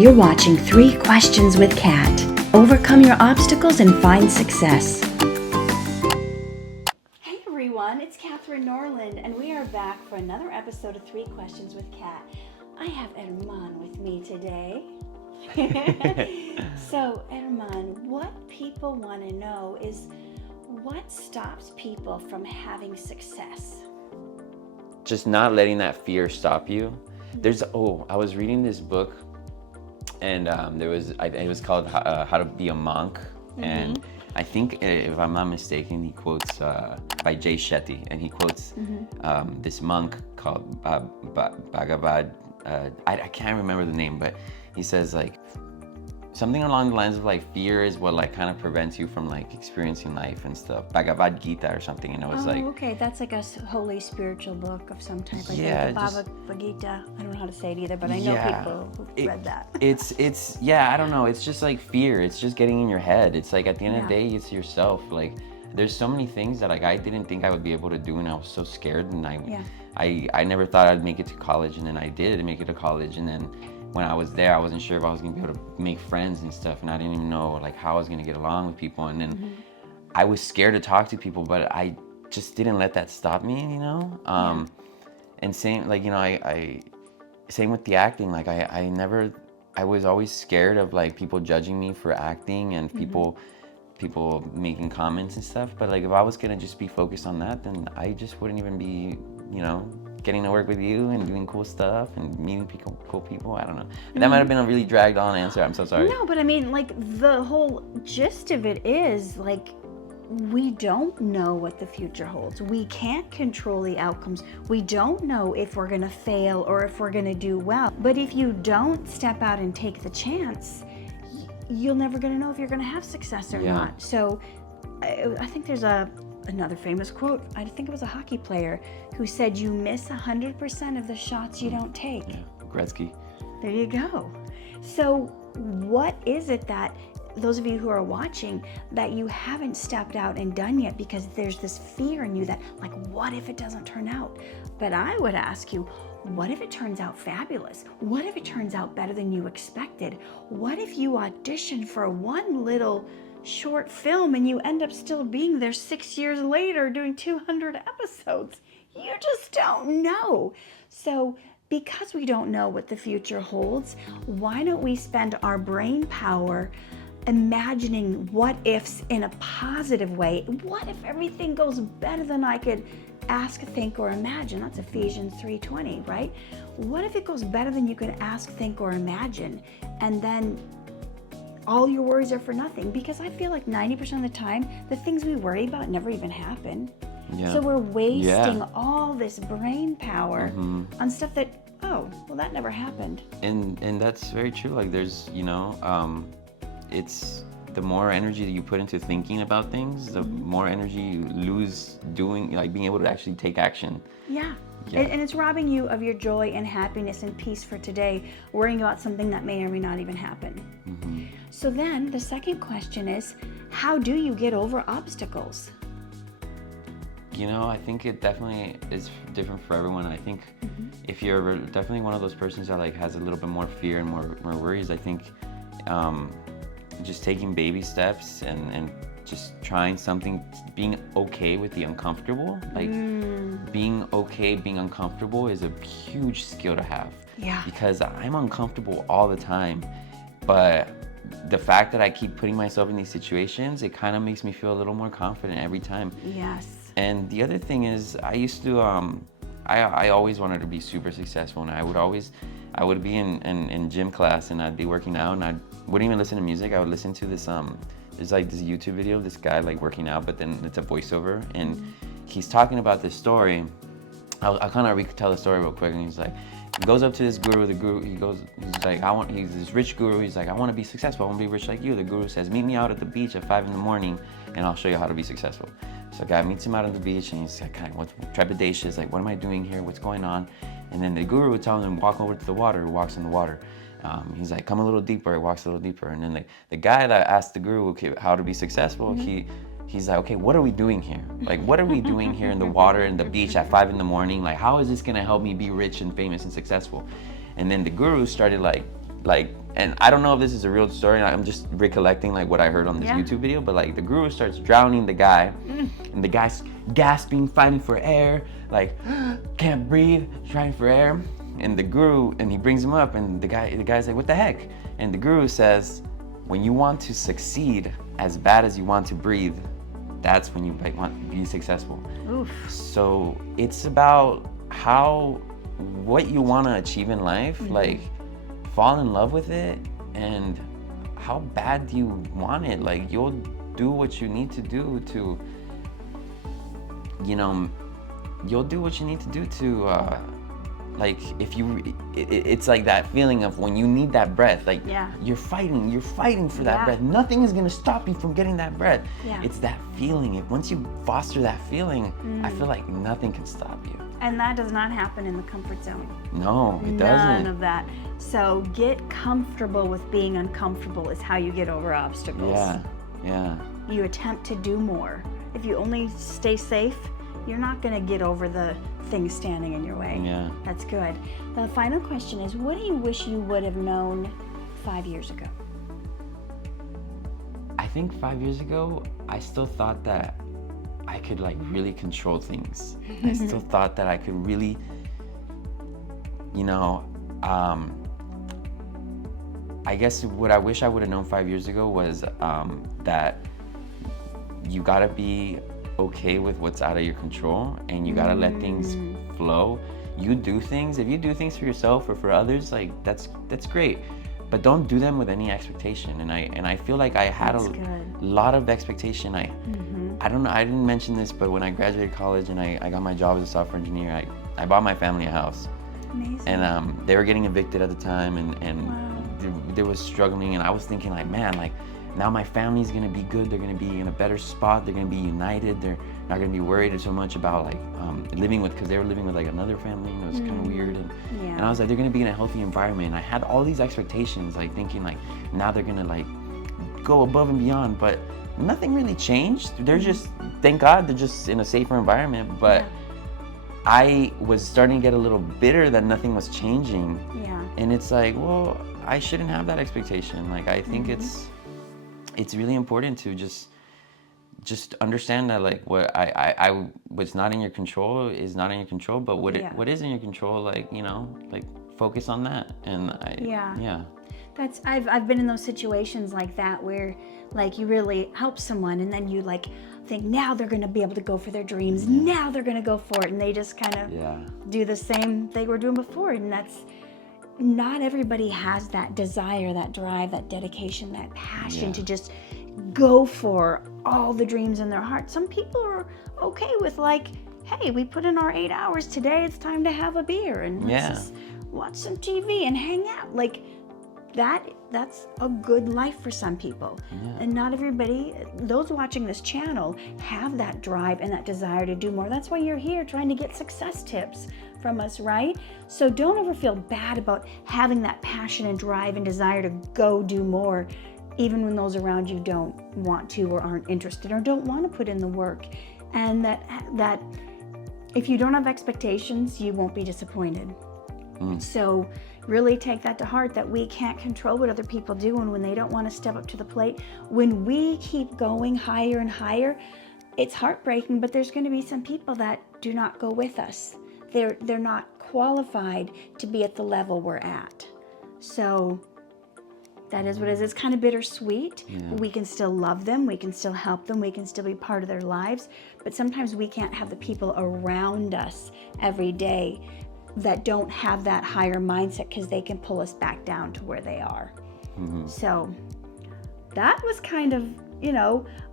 You're watching 3 Questions with Kat. Overcome your obstacles and find success. Hey everyone, it's Katherine Norland, and we are back for another episode of 3 Questions with Kat. I have Germán with me today. So, Germán, what people want to know is what stops people from having success? Just not letting that fear stop you. I was reading this book, and it was called How to Be a Monk, and I think, if I'm not mistaken, he quotes by Jay Shetty, and he quotes this monk called Bhagavad. I can't remember the name, but he says like something along the lines of like fear is what like kind of prevents you from like experiencing life and stuff. Bhagavad Gita or something, and it was okay, that's like a holy spiritual book of some type. Like yeah, the Bhagavad Gita. I don't know how to say it either, but I know people who've read that. It's I don't know. It's just like fear. It's just getting in your head. It's like at the end of the day, it's yourself. Like there's so many things that like I didn't think I would be able to do, and I was so scared, and I never thought I'd make it to college, and then I did make it to college, and then when I was there, I wasn't sure if I was gonna be able to make friends and stuff, and I didn't even know like how I was gonna get along with people, and then I was scared to talk to people, but I just didn't let that stop me, you know. And same like I same with the acting. Like I was always scared of like people judging me for acting and people making comments and stuff. But like if I was gonna just be focused on that, then I just wouldn't even be, getting to work with you and doing cool stuff and meeting cool people. I don't know. That might have been a really dragged on answer. I'm so sorry. No, but I mean, like the whole gist of it is like we don't know what the future holds. We can't control the outcomes. We don't know if we're gonna fail or if we're gonna do well. But if you don't step out and take the chance, you're never gonna know if you're gonna have success or not. So I think there's another famous quote. I think it was a hockey player who said, "You miss 100% of the shots you don't take." Yeah, Gretzky. There you go. So what is it that those of you who are watching that you haven't stepped out and done yet because there's this fear in you that like, what if it doesn't turn out? But I would ask you, what if it turns out fabulous? What if it turns out better than you expected? What if you auditioned for one little short film and you end up still being there 6 years later doing 200 episodes? You just don't know. So because we don't know what the future holds, why don't we spend our brain power imagining what ifs in a positive way? What if everything goes better than I could ask, think, or imagine? That's Ephesians 3:20, right? What if it goes better than you can ask, think, or imagine, and then all your worries are for nothing? Because I feel like 90% of the time, the things we worry about never even happen. Yeah. So we're wasting all this brain power on stuff that, that never happened. And that's very true. Like there's, it's the more energy that you put into thinking about things, the more energy you lose doing, like being able to actually take action. Yeah. And it's robbing you of your joy and happiness and peace for today, worrying about something that may or may not even happen. So then the second question is, how do you get over obstacles? I think it definitely is different for everyone. I think if you're definitely one of those persons that like has a little bit more fear and more worries, I think just taking baby steps and just trying something, being okay with the uncomfortable. Like being okay, being uncomfortable is a huge skill to have. Yeah. Because I'm uncomfortable all the time, but the fact that I keep putting myself in these situations, it kind of makes me feel a little more confident every time. Yes. And the other thing is, I used to, I always wanted to be super successful, and I would be in gym class, and I'd be working out, and I wouldn't even listen to music. I would listen to this, there's like this YouTube video of this guy like working out, but then it's a voiceover, and he's talking about this story. I'll kind of retell the story real quick, and he's like, he goes up to this guru, he's like, he's this rich guru, he's like, I want to be successful, I want to be rich like you. The guru says, meet me out at the beach at 5 a.m, and I'll show you how to be successful. So the guy meets him out on the beach, and he's like, kind of trepidatious, like, what am I doing here? What's going on? And then the guru would tell him to walk over to the water. He walks in the water. He's like, come a little deeper. He walks a little deeper. And then the guy that asked the guru, okay, how to be successful, he's like, okay, what are we doing here? Like, what are we doing here in the water and the beach at 5 a.m? Like, how is this gonna help me be rich and famous and successful? And then the guru started like and I don't know if this is a real story. I'm just recollecting like what I heard on this YouTube video, but like the guru starts drowning the guy, and the guy's gasping, fighting for air, like can't breathe, trying for air. And the guru, and he brings him up, and the guy's like, what the heck? And the guru says, when you want to succeed as bad as you want to breathe, that's when you want to be successful. Oof. So it's about what you want to achieve in life, like fall in love with it, and how bad do you want it? Like you'll do what you need to do to, you'll do what you need to do to, like if you, it's like that feeling of when you need that breath, like you're fighting for that breath. Nothing is gonna stop you from getting that breath. It's that feeling. Once you foster that feeling, I feel like nothing can stop you. And that does not happen in the comfort zone. No, it doesn't. None of that. So get comfortable with being uncomfortable is how you get over obstacles. Yeah. You attempt to do more. If you only stay safe, you're not going to get over the things standing in your way. Yeah. That's good. The final question is, what do you wish you would have known 5 years ago? I think 5 years ago, I still thought that I could like really control things. I still thought that I could really, I guess what I wish I would have known 5 years ago was that you gotta be okay with what's out of your control, and you gotta let things flow. You do things, if you do things for yourself or for others, like that's great, but don't do them with any expectation. And I feel like I had a lot of expectation. I don't know, I didn't mention this, but when I graduated college and I got my job as a software engineer, I bought my family a house. Amazing. And they were getting evicted at the time, and they was struggling, and I was thinking like, man, like now my family's gonna be good, they're gonna be in a better spot, they're gonna be united, they're not gonna be worried so much about like living with, because they were living with like another family, and it was kind of weird, and I was like, they're gonna be in a healthy environment, and I had all these expectations, like thinking like now they're gonna like go above and beyond, but nothing really changed. They're just, thank God, they're just in a safer environment, but I was starting to get a little bitter that nothing was changing. And it's like, well, I shouldn't have that expectation. Like I think it's really important to just understand that like what's not in your control is not in your control, but what is in your control, like like focus on that. And That's I've been in those situations like that where like you really help someone, and then you like think now they're going to be able to go for their dreams, now they're going to go for it, and they just kind of do the same they were doing before. And that's, not everybody has that desire, that drive, that dedication, that passion to just go for all the dreams in their heart. Some people are okay with like, hey, we put in our 8 hours today, it's time to have a beer and let's just watch some TV and hang out. Like that's a good life for some people. And not everybody, those watching this channel, have that drive and that desire to do more. That's why you're here, trying to get success tips from us, right? So don't ever feel bad about having that passion and drive and desire to go do more, even when those around you don't want to or aren't interested or don't want to put in the work. And that if you don't have expectations, you won't be disappointed. So really take that to heart, that we can't control what other people do, and when they don't want to step up to the plate, when we keep going higher and higher, it's heartbreaking, but there's going to be some people that do not go with us. They're not qualified to be at the level we're at. So that is what it is. It's kind of bittersweet. We can still love them, we can still help them, we can still be part of their lives, but sometimes we can't have the people around us every day that don't have that higher mindset, because they can pull us back down to where they are. So that was kind of,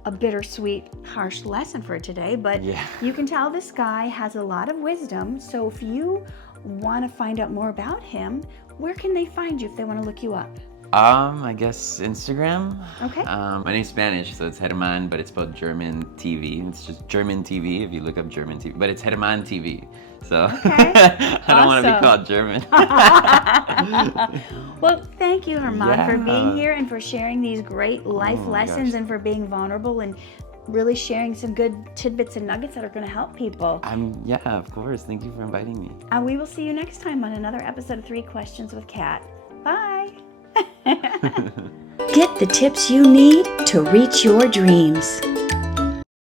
a bittersweet, harsh lesson for today, but you can tell this guy has a lot of wisdom. So if you want to find out more about him, where can they find you if they want to look you up? I guess Instagram. Okay. My name's Spanish, so it's Germán, but it's spelled German TV. It's just German TV if you look up German TV, but it's Germán TV. So I don't want to be called German. Well, thank you, Germán, for being here and for sharing these great life lessons and for being vulnerable and really sharing some good tidbits and nuggets that are going to help people. Of course. Thank you for inviting me. And we will see you next time on another episode of 3 Questions with Kat. Bye. Get the tips you need to reach your dreams.